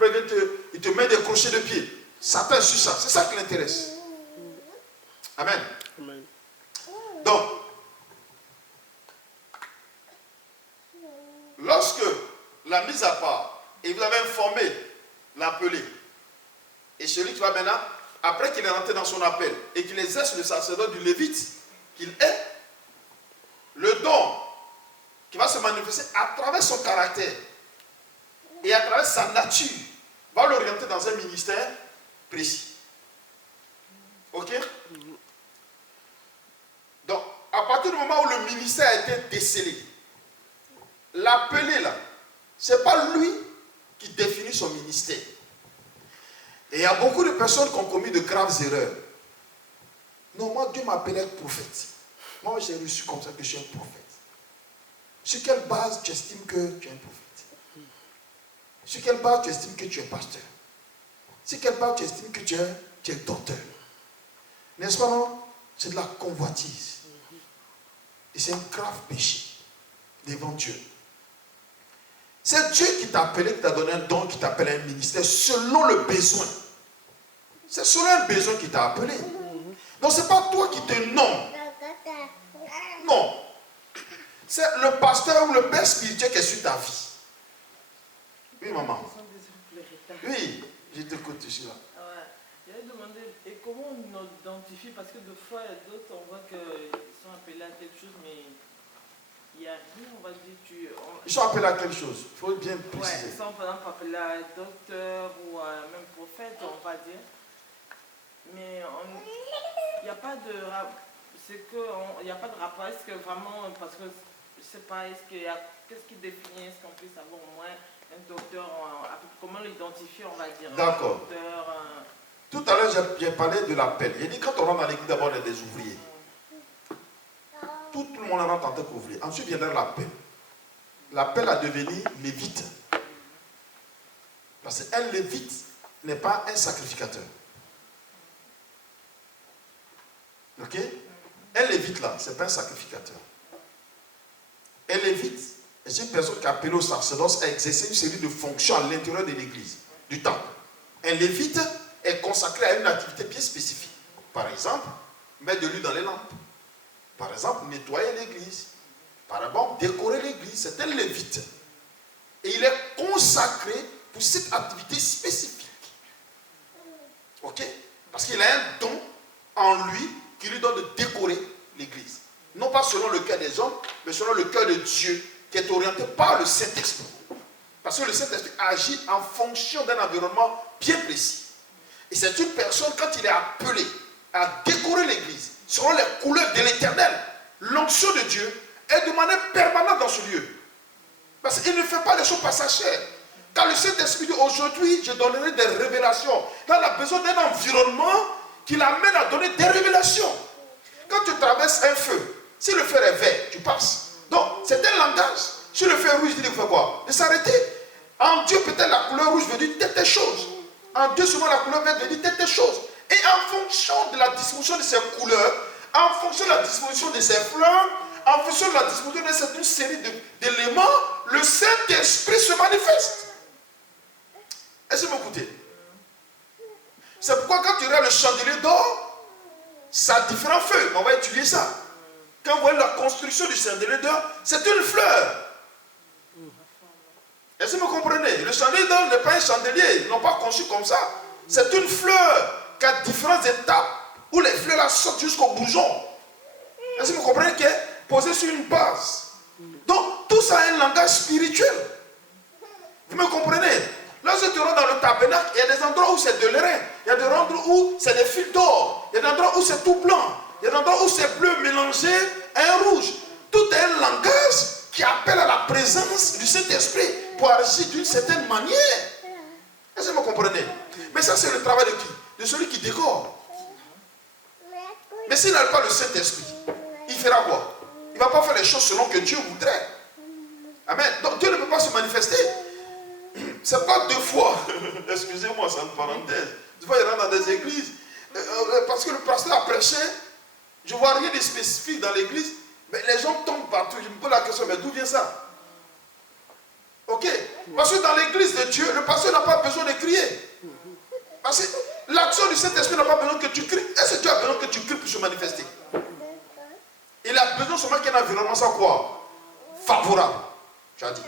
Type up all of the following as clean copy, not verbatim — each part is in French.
Après, il te met des crochets de pied. Satan est sur ça. C'est ça qui l'intéresse. Amen. Amen. Donc, lorsque la mise à part, et vous avez informé l'appelé, et celui qui va maintenant, après qu'il est rentré dans son appel, et qu'il exerce le sacerdoce du Lévite, qu'il est, le don qui va se manifester à travers son caractère et à travers sa nature, va l'orienter dans un ministère précis. Ok? Donc, à partir du moment où le ministère a été décelé, l'appelé là, ce n'est pas lui qui définit son ministère. Et il y a beaucoup de personnes qui ont commis de graves erreurs. Non, moi, Dieu m'a appelé prophète. Moi, j'ai reçu comme ça que je suis un prophète. Sur quelle base tu estimes que tu es un prophète? Sur quelle base tu estimes que tu es pasteur? Sur quelle base tu estimes que tu es docteur? N'est-ce pas, non? C'est de la convoitise. Et c'est un grave péché devant Dieu. C'est Dieu qui t'a appelé, qui t'a donné un don, qui t'a appelé un ministère selon le besoin. C'est selon un besoin qui t'a appelé. Donc ce n'est pas toi qui te nommes. Non. C'est le pasteur ou le père spirituel qui est sur ta vie. Oui, maman. Oui, je t'écoute, je suis là. Je vais demander, et comment on identifie, parce que des fois, il y a d'autres, on voit qu'ils sont appelés à quelque chose, mais il n'y a rien, on va dire. Ils sont appelés à quelque chose, il faut bien préciser. Oui, ils sont par exemple appelés à docteur ou à même prophète, on va dire. Mais il n'y a pas de rapport. Est-ce que vraiment, parce que je ne sais pas, qu'est-ce qui définit, est-ce qu'on peut savoir au moins un docteur, comment l'identifier, on va dire. D'accord. Tout à l'heure, j'ai parlé de l'appel. J'ai dit quand on rentre dans l'église, d'abord, on est des ouvriers. Tout le monde rentre en tant qu'ouvrier. Ensuite viendra l'appel. L'appel à devenir lévite. Parce qu'un lévite n'est pas un sacrificateur. Ok? Un lévite là, ce n'est pas un sacrificateur. Un lévite est une personne qui est appelée au sacerdoce à exercer une série de fonctions à l'intérieur de l'église, du temple. Un lévite est consacré à une activité bien spécifique. Par exemple, mettre de l'huile dans les lampes. Par exemple, nettoyer l'église. Par exemple, décorer l'église. C'est un lévite. Et il est consacré pour cette activité spécifique. Ok? Parce qu'il a un don en lui qui lui donne de décorer l'église. Non pas selon le cœur des hommes, mais selon le cœur de Dieu, qui est orienté par le Saint-Esprit. Parce que le Saint-Esprit agit en fonction d'un environnement bien précis. Et c'est une personne, quand il est appelé à décorer l'église, selon les couleurs de l'éternel, l'onction de Dieu est de manière permanente dans ce lieu. Parce qu'il ne fait pas les choses passagères. Quand le Saint-Esprit dit aujourd'hui, je donnerai des révélations, là, il a besoin d'un environnement qui l'amène à donner des révélations. Quand tu traverses un feu, si le feu est vert, tu passes. Donc, c'est un langage. Si le feu est rouge, il dit quoi? De s'arrêter. En Dieu, peut-être la couleur rouge veut dire telle chose. En Dieu, souvent la couleur verte veut dire telle chose. Et en fonction de la distribution de ces couleurs, en fonction de la disposition de ces fleurs, en fonction de la disposition de cette série d'éléments, le Saint-Esprit se manifeste. Est-ce que vous m'écoutez? C'est pourquoi quand tu regardes le chandelier d'or, ça a différents feux. On va étudier ça. Quand vous voyez la construction du chandelier d'or, c'est une fleur. Est-ce que vous comprenez? Le chandelier d'or n'est pas un chandelier. Ils ne l'ont pas conçu comme ça. C'est une fleur qui a différentes étapes où les fleurs là sortent jusqu'au bourgeon. Est-ce que vous comprenez qu'elle est posée sur une base? Donc, tout ça a un langage spirituel. Vous me comprenez? Lorsque tu rentres dans le tabernacle, il y a des endroits où c'est de l'airain. Il y a des endroits où c'est des fils d'or. Il y a des endroits où c'est tout blanc. Il y a des endroits où c'est bleu mélangé à un rouge. Tout est un langage qui appelle à la présence du Saint-Esprit pour agir d'une certaine manière. Est-ce que vous comprenez? Mais ça, c'est le travail de qui? De celui qui décore. Mais s'il n'a pas le Saint-Esprit, il fera quoi? Il ne va pas faire les choses selon que Dieu voudrait. Amen. Donc Dieu ne peut pas se manifester. C'est pas deux fois. Excusez-moi, c'est une parenthèse. Des fois, il rentre dans des églises. Parce que le pasteur a prêché. Je ne vois rien de spécifique dans l'église. Mais les gens tombent partout. Je me pose la question, mais d'où vient ça? Ok. Parce que dans l'église de Dieu, le pasteur n'a pas besoin de Saint-Esprit n'a pas besoin que tu cries. Est-ce que Dieu a besoin que tu cries pour se manifester? Il a besoin seulement qu'il y ait un environnement sans quoi? Favorable. Tu as dit.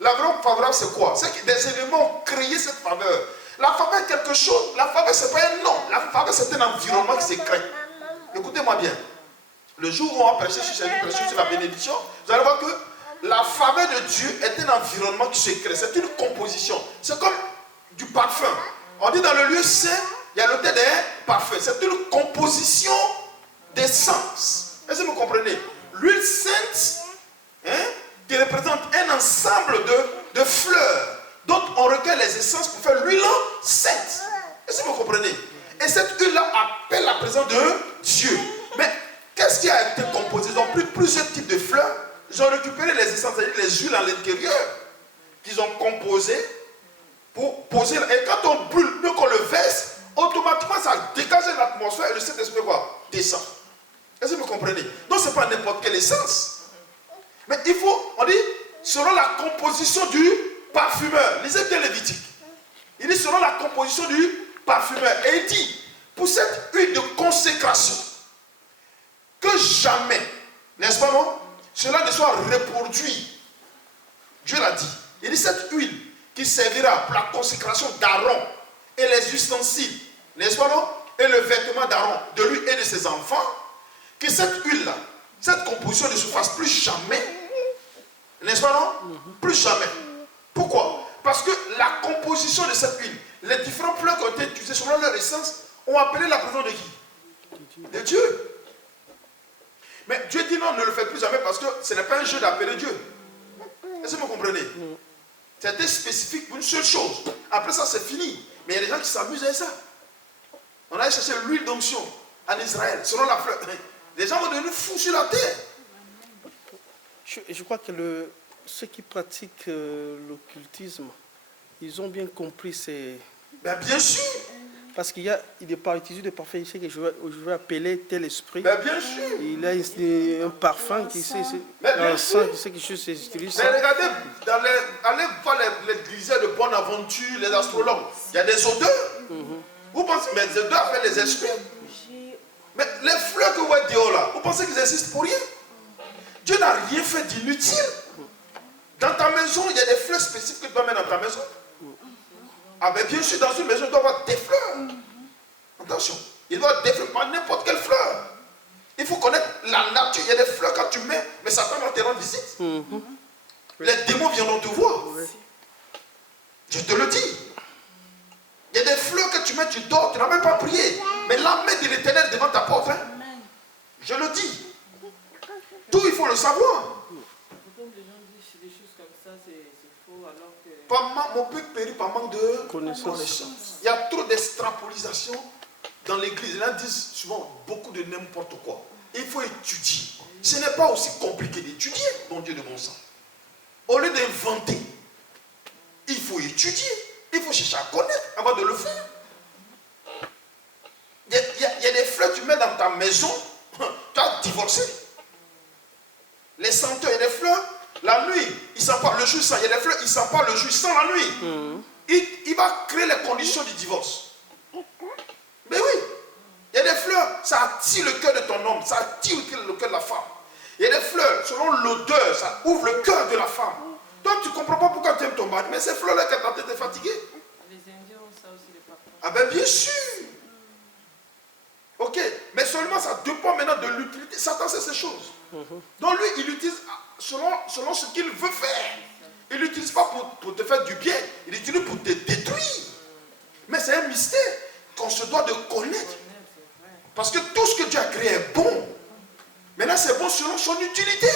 L'environnement favorable, c'est quoi? C'est que des éléments ont créé cette faveur. La faveur est quelque chose. La faveur, ce n'est pas un nom. La faveur, c'est un environnement qui se crée. Écoutez-moi bien. Le jour où on va prêcher sur la bénédiction, vous allez voir que la faveur de Dieu est un environnement qui se crée. C'est une composition. C'est comme du parfum. On dit dans le lieu saint, il y a l'autel des parfums. C'est une composition d'essence. Est-ce que vous comprenez? L'huile sainte, qui représente un ensemble de fleurs dont on recueille les essences pour faire l'huile sainte. Est-ce que vous comprenez? Et cette huile-là appelle la présence de Dieu. Mais qu'est-ce qui a été composé? Ils ont pris plusieurs types de fleurs. Ils ont récupéré les essences, c'est-à-dire les huiles à l'intérieur, qu'ils ont composées pour poser. Et quand on brûle, mieux qu'on le verse, automatiquement ça dégage l'atmosphère et le Saint-Esprit descend. Est-ce que vous comprenez? Donc ce n'est pas n'importe quelle essence. Mais il faut, on dit, selon la composition du parfumeur. Lisez bien Lévitique. Il dit selon la composition du parfumeur. Et il dit, pour cette huile de consécration, que jamais, n'est-ce pas non, cela ne soit reproduit. Dieu l'a dit. Il dit cette huile qui servira pour la consécration d'Aaron et les ustensiles, n'est-ce pas non, et le vêtement d'Aaron, de lui et de ses enfants, que cette huile-là, cette composition ne se fasse plus jamais. N'est-ce pas non? Plus jamais. Pourquoi? Parce que la composition de cette huile, les différents fleurs qui ont été utilisés selon leur essence, ont appelé la présence de qui? De Dieu. Mais Dieu dit non, ne le faites plus jamais parce que ce n'est pas un jeu d'appeler Dieu. Est-ce que vous comprenez? C'était spécifique pour une seule chose. Après ça, c'est fini. Mais il y a des gens qui s'amusent à ça. On a cherché l'huile d'onction en Israël, selon la fleur. Les gens vont devenir fous sur la terre. Je crois que ceux qui pratiquent l'occultisme, ils ont bien compris ces... Ben bien sûr. Parce qu'il n'est pas utilisé de parfum ici que je vais appeler tel esprit. Ben bien sûr. Il a un parfum qui sait... Un sang qui sait quelque chose, c'est utilisé. Mais regardez, allez voir les diseurs de bonne aventure, les astrologues. Il y a des odeurs. Vous pensez, mais les odeurs appellent les esprits. Mais les fleurs que vous voyez dehors là, vous pensez qu'ils existent pour rien? Dieu n'a rien fait d'inutile. Dans ta maison, il y a des fleurs spécifiques que tu dois mettre dans ta maison. Ah ben bien sûr, dans une maison, il doit y avoir des fleurs. Attention, il doit y avoir des fleurs, pas n'importe quelle fleur. Il faut connaître la nature. Il y a des fleurs quand tu mets, mais Satan va te rendre visite. Les démons viendront te voir. Je te le dis. Il y a des fleurs que tu mets, tu dors, tu n'as même pas prié. Mais la main de l'Éternel devant ta porte. Hein? Je le dis. Tout, il faut le savoir. Pourtant, les gens disent des choses comme ça, c'est faux, alors que... Mon peuple périt par manque de connaissance. Il y a trop d'extrapolisation dans l'église. Les gens disent souvent beaucoup de n'importe quoi. Il faut étudier. Ce n'est pas aussi compliqué d'étudier, bon Dieu de bon sens. Au lieu d'inventer, il faut étudier. Il faut chercher à connaître avant de le faire. Il y a des fleurs que tu mets dans ta maison, tu as divorcé. Les senteurs, il y a des fleurs, la nuit, il ne sent pas, le jour il sent. Il y a des fleurs, il ne sent pas le jour, il sent la nuit. Il va créer les conditions du divorce. Mais oui, il y a des fleurs, ça attire le cœur de ton homme, ça attire le cœur de la femme. Il y a des fleurs, selon l'odeur, ça ouvre le cœur de la femme. Donc tu ne comprends pas pourquoi tu aimes ton mari, mais ces fleurs-là qui t'ont été fatigué. Les Indiens ont ça aussi, les parfums. Ah ben bien sûr. Ok, mais seulement ça dépend maintenant de l'utilité. Satan sait ces choses. Donc lui, il utilise selon ce qu'il veut faire. Il n'utilise pas pour te faire du bien, il utilise pour te détruire. Mais c'est un mystère qu'on se doit de connaître. Parce que tout ce que Dieu a créé est bon. Maintenant, c'est bon selon son utilité.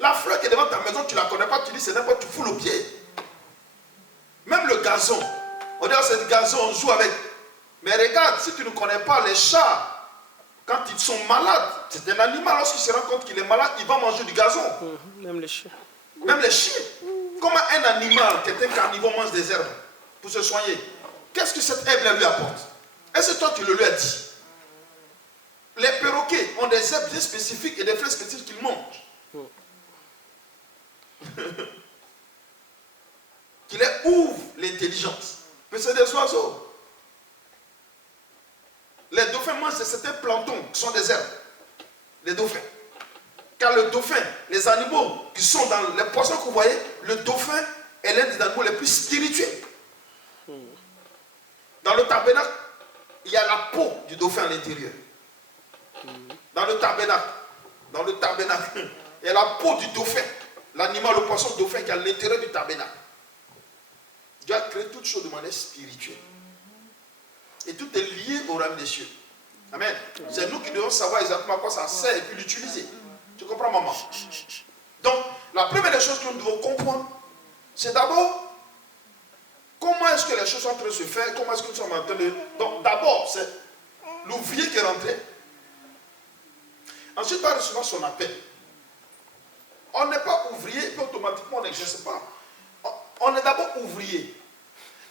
La fleur qui est devant ta maison, tu ne la connais pas, tu dis c'est n'importe quoi, tu fous le pied. Même le gazon. On dit c'est le gazon, on joue avec. Mais regarde, si tu ne connais pas les chats, quand ils sont malades, c'est un animal, lorsqu'il se rend compte qu'il est malade, il va manger du gazon. Même les chiens. Même les chiens. Comment un animal qui est un carnivore mange des herbes pour se soigner? Qu'est-ce que cette herbe lui apporte? Est-ce que toi tu le lui as dit? Les perroquets ont des herbes bien spécifiques et des fleurs spécifiques qu'ils mangent. Qui les ouvre l'intelligence. Mais c'est des oiseaux. Les dauphins mangent certains planctons qui sont des herbes. Les dauphins. Car le dauphin, les animaux qui sont dans les poissons que vous voyez, le dauphin est l'un des animaux les plus spirituels. Dans le tabernacle, il y a la peau du dauphin à l'intérieur. Dans le tabernacle, il y a la peau du dauphin, l'animal, le poisson dauphin qui est à l'intérieur du tabernacle. Dieu a créé toutes choses de manière spirituelle. Et tout est lié au royaume des cieux. Amen. C'est nous qui devons savoir exactement à quoi ça sert et puis l'utiliser. Tu comprends, maman? Donc, la première des choses que nous devons comprendre, c'est d'abord comment est-ce que les choses sont en train de se faire, comment est-ce que nous sommes en train de... Donc, d'abord, c'est l'ouvrier qui est rentré. Ensuite, il va recevoir son appel. On n'est pas ouvrier, puis automatiquement on n'exerce pas. On est d'abord ouvrier.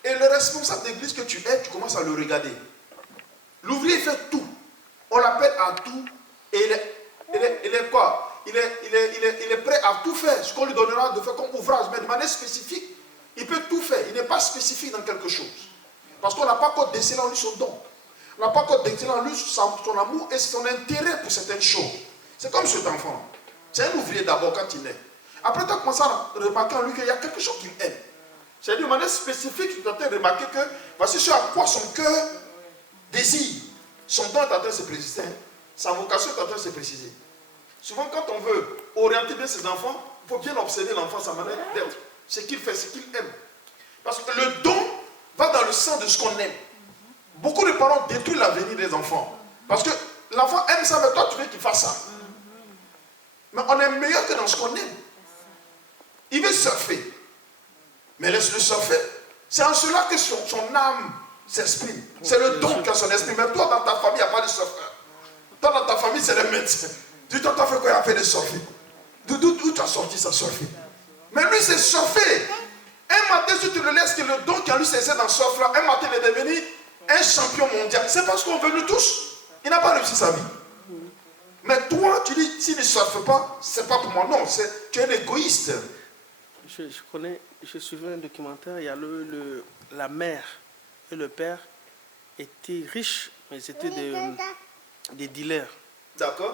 Et le responsable d'église que tu es, tu commences à le regarder. L'ouvrier fait tout. On l'appelle à tout. Et il est quoi? Il est prêt à tout faire. Ce qu'on lui donnera de faire comme ouvrage, mais de manière spécifique. Il peut tout faire. Il n'est pas spécifique dans quelque chose. Parce qu'on n'a pas encore décelé en lui son don. On n'a pas encore décelé en lui son amour et son intérêt pour certaines choses. C'est comme cet enfant. C'est un ouvrier d'abord quand il naît. Après, tu as commencé à remarquer en lui qu'il y a quelque chose qu'il aime. C'est de manière spécifique, tu dois remarquer que voici ce à quoi son cœur désire. Son don est en train de se préciser. Sa vocation est en train de se préciser. Souvent, quand on veut orienter bien ses enfants, il faut bien observer l'enfant, sa manière d'être. Ce qu'il fait, ce qu'il aime. Parce que le don va dans le sens de ce qu'on aime. Beaucoup de parents détruisent l'avenir des enfants. Parce que l'enfant aime ça, mais toi, tu veux qu'il fasse ça. Mais on est meilleur que dans ce qu'on aime. Il veut surfer. Mais laisse-le surfer. C'est en cela que son âme s'exprime. C'est le don qu'a son esprit. Mais toi, dans ta famille, il n'y a pas de surfeur. Toi, dans ta famille, c'est les médecins. Dis-toi, tu as fait quoi? Il a fait de surfer. D'où tu as sorti ça, surfer? Mais lui, c'est surfer. Un matin, si tu le laisses, que le don qui a lui cessé dans le surf là, un matin, il est devenu un champion mondial. C'est parce qu'on veut nous tous. Il n'a pas réussi sa vie. Mais toi, tu dis, s'il ne surfe pas, c'est pas pour moi. Non, tu es un égoïste. Je suivais un documentaire, il y a la mère et le père étaient riches, mais c'était des dealers. D'accord.